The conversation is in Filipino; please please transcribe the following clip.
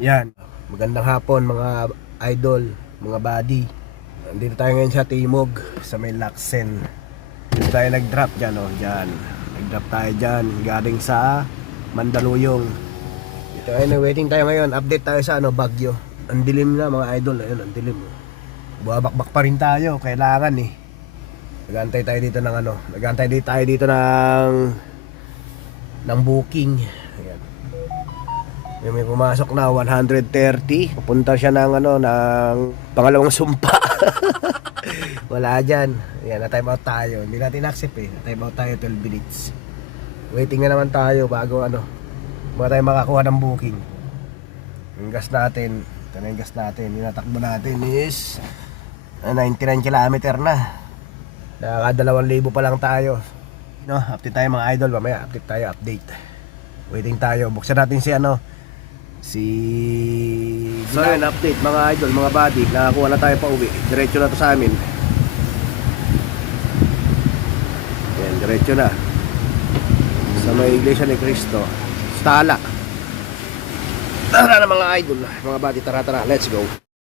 Yan, magandang hapon mga idol, mga buddy. Nandito tayo ngayon sa Timog, sa may Lacsen. Dito tayo nag-drop dyan, oh, dyan. Nag-drop tayo dyan, galing sa Mandaluyong. Dito ayun, waiting tayo ngayon, update tayo sa Baguio. Ang dilim na mga idol, ayun, ang dilim. Buwabakbak pa rin tayo, kailangan eh. Nag-antay tayo dito ng nag-antay tayo dito ng booking. Ayan. Yung may pumasok na 130. Pupunta siya ng ng pangalawang sumpa. Wala dyan. Ayan, na-time out tayo. Hindi natin accept eh. Na-time out tayo 12 minutes. Waiting na naman tayo bago tayo makakuha ng booking. Yung gas natin, ito na yung gas natin. Yung natakbo natin is 99 kilometer na. Nakaka 2,000 pa lang tayo. No, update tayo mga idol. Mamaya update tayo, update. Waiting tayo. Buksan natin So yun, update mga idol, mga buddy. Nakakuha na tayo pa uwi. Diretso na to sa amin. Yan, diretso na sa may Iglesia ni Cristo, Stala. Tara na mga idol, mga buddy, tara, let's go.